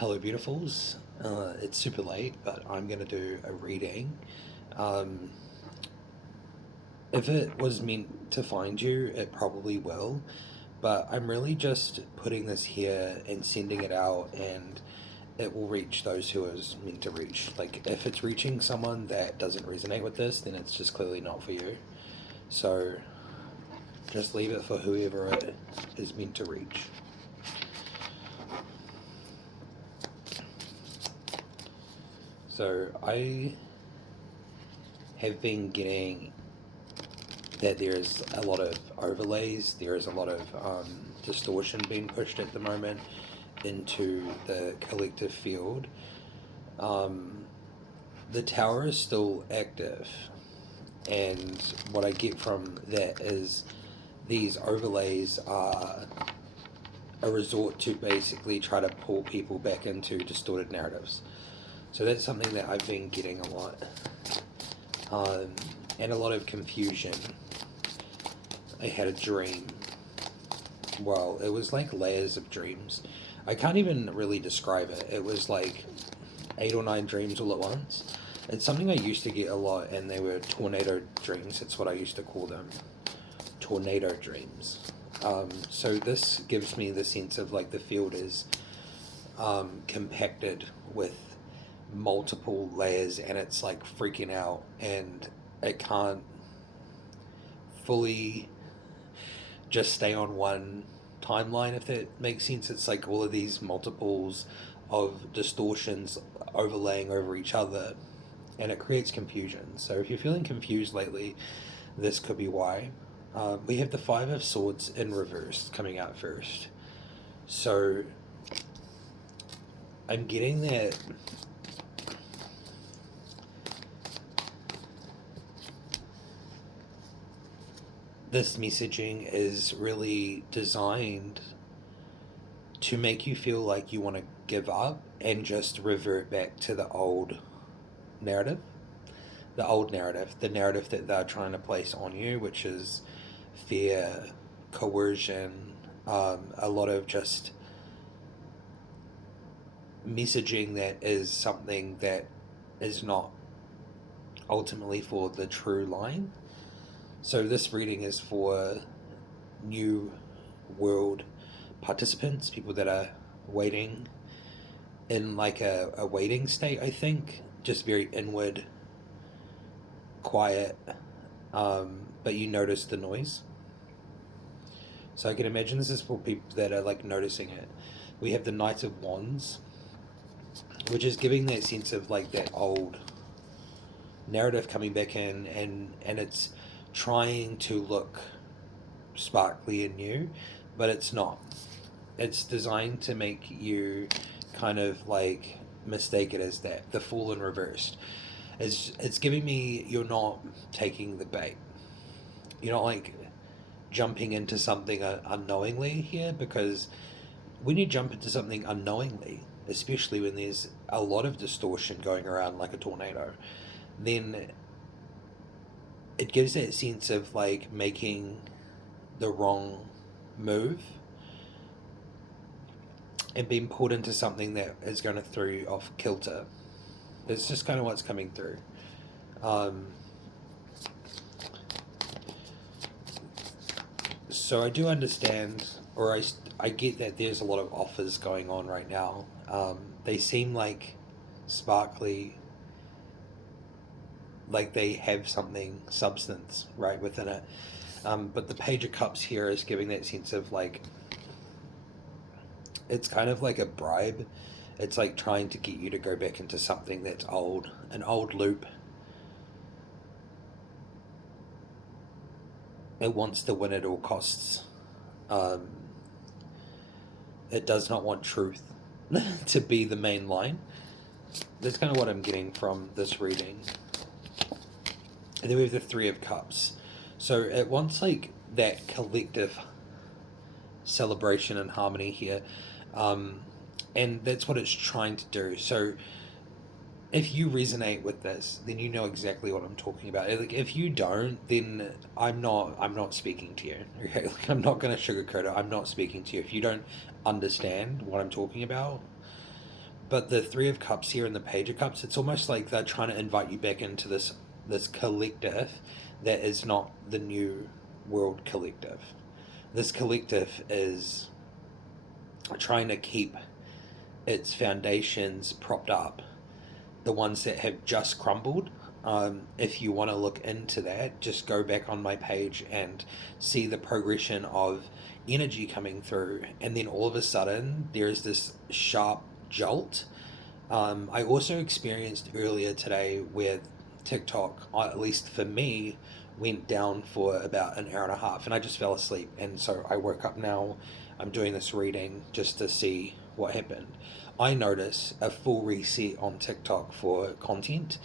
Hello, beautifuls. It's super late, but I'm going to do a reading. Um, if it was meant to find you, it probably will, but I'm really just putting this here and sending it out, and it will reach those who it's meant to reach. Like, if it's reaching someone that doesn't resonate with this, then it's just clearly not for you. So, just leave it for whoever it is meant to reach. So, I have been getting that there's a lot of overlays, there is a lot of distortion being pushed at the moment into the collective field. Um, the tower is still active, and what I get from that is these overlays are a resort to basically try to pull people back into distorted narratives. So that's something that I've been getting a lot, um, and a lot of confusion. I had a dream. Well, it was like layers of dreams. I can't even really describe it. It was like 8 or 9 dreams all at once. It's something I used to get a lot, and they were tornado dreams. That's what I used to call them. Tornado dreams. So this gives me the sense of like the field is compacted with multiple layers, and it's like freaking out, and it can't fully just stay on one timeline, if that makes sense. It's like all of these multiples of distortions overlaying over each other, and it creates confusion. So if you're feeling confused lately, this could be why. We have the Five of Swords in reverse coming out first. So I'm getting that this messaging is really designed to make you feel like you want to give up and just revert back to narrative, the narrative that they're trying to place on you, which is fear, coercion, a lot of just messaging that is something that is not ultimately for the true line. So this reading is for new world participants, people that are waiting in like a waiting state, I think. Just very inward, quiet, but you notice the noise. So I can imagine this is for people that are like noticing it. We have the Knight of Wands, which is giving that sense of like that old narrative coming back in, and it's trying to look sparkly and new, but it's not. It's designed to make you kind of like mistake it as that the Fool in reversed. It's giving me you're not taking the bait. You're not like jumping into something unknowingly here, because when you jump into something unknowingly, especially when there's a lot of distortion going around like a tornado, then it gives that sense of like making the wrong move and being pulled into something that is going to throw you off kilter. That's just kind of what's coming through. Um, so I do understand, or I get that there's a lot of offers going on right now. They seem like sparkly, like they have something, substance, right, within it. But the Page of Cups here is giving that sense of like, it's kind of like a bribe. It's like trying to get you to go back into something that's old, an old loop. It wants to win at all costs. Um, it does not want truth to be the main line. That's kind of what I'm getting from this reading. And then we have the Three of Cups. So it wants like that collective celebration and harmony here. Um, and that's what it's trying to do. So if you resonate with this, then you know exactly what I'm talking about. Like if you don't, then I'm not speaking to you. Okay, like I'm not going to sugarcoat it. I'm not speaking to you if you don't understand what I'm talking about. But the Three of Cups here and the Page of Cups, it's almost like they're trying to invite you back into this collective that is not the New World collective. This collective is trying to keep its foundations propped up, the ones that have just crumbled. If you want to look into that, just go back on my page and see the progression of energy coming through, and then all of a sudden there's this sharp jolt. I also experienced earlier today where TikTok, at least for me, went down for about an hour and a half, and I just fell asleep. And so I woke up now. I'm doing this reading just to see what happened. I notice a full reset on TikTok for content,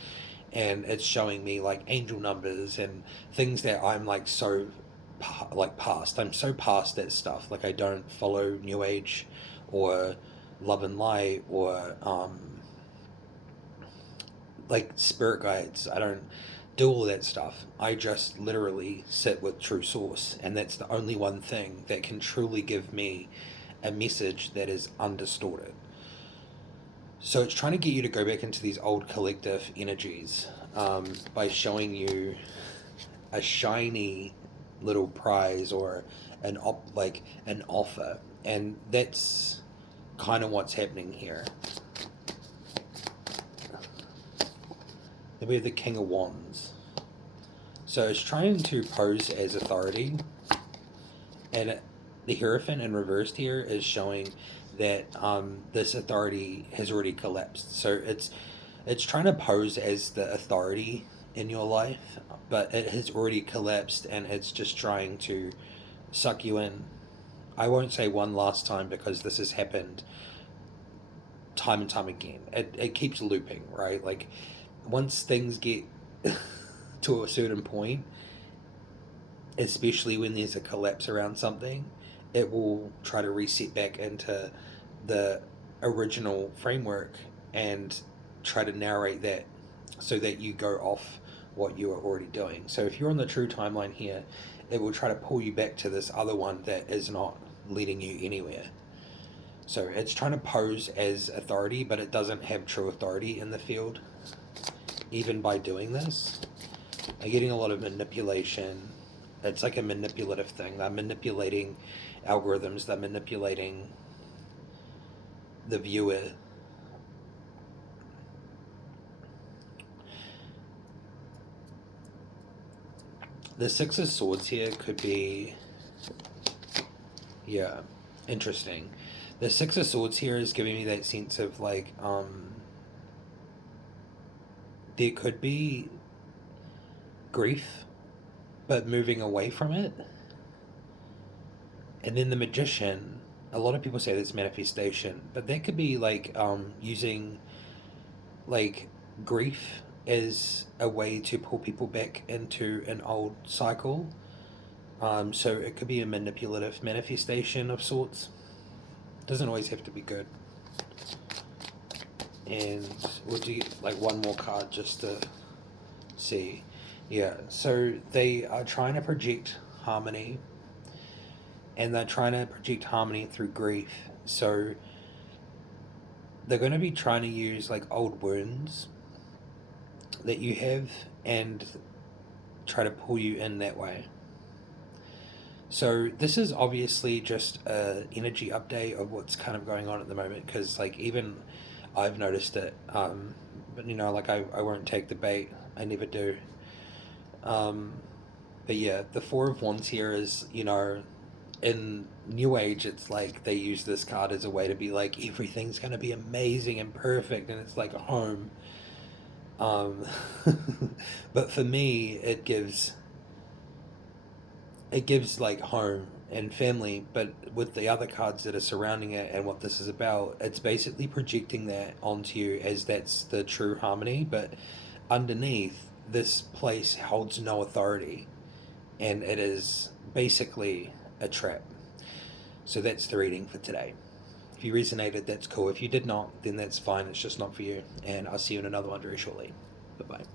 and it's showing me like angel numbers and things that I'm like so like past. I'm so past that stuff. Like I don't follow New Age or Love and Light or like spirit guides. I don't do all that stuff. I just literally sit with True Source, and that's the only one thing that can truly give me a message that is undistorted. So it's trying to get you to go back into these old collective energies by showing you a shiny little prize or like an offer, and that's kind of what's happening here. Then we have the King of Wands. So it's trying to pose as authority, and the Hierophant in reversed here is showing that this authority has already collapsed. So it's trying to pose as the authority in your life, but it has already collapsed, and it's just trying to suck you in. I won't say one last time because this has happened time and time again. It keeps looping, right? Like once things get to a certain point, especially when there's a collapse around something, it will try to reset back into the original framework and try to narrate that so that you go off what you are already doing. So if you're on the true timeline here, it will try to pull you back to this other one that is not leading you anywhere. So it's trying to pose as authority, but it doesn't have true authority in the field. Even by doing this, I'm getting a lot of manipulation. It's like a manipulative thing. They're manipulating algorithms. They're manipulating the viewer. The Six of Swords here could be, yeah, interesting. The Six of Swords here is giving me that sense of like, there could be grief, but moving away from it. And then the Magician, a lot of people say that's manifestation, but that could be like using like grief as a way to pull people back into an old cycle. So it could be a manipulative manifestation of sorts. Doesn't always have to be good. And we'll do like one more card just to see. Yeah, so they are trying to project harmony, and they're trying to project harmony through grief. So they're going to be trying to use like old wounds that you have and try to pull you in that way. So this is obviously just a energy update of what's kind of going on at the moment, because like even I've noticed it, but you know, like I won't take the bait. I never do. But yeah, the Four of Wands here is, you know, in New Age, it's like they use this card as a way to be like everything's gonna be amazing and perfect, and it's like a home. Um, but for me, it gives like home and family, but with the other cards that are surrounding it and what this is about, it's basically projecting that onto you as that's the true harmony, but underneath, this place holds no authority, and it is basically a trap. So that's the reading for today. If you resonated, that's cool. If you did not, then that's fine. It's just not for you. And I'll see you in another one very shortly. Bye bye.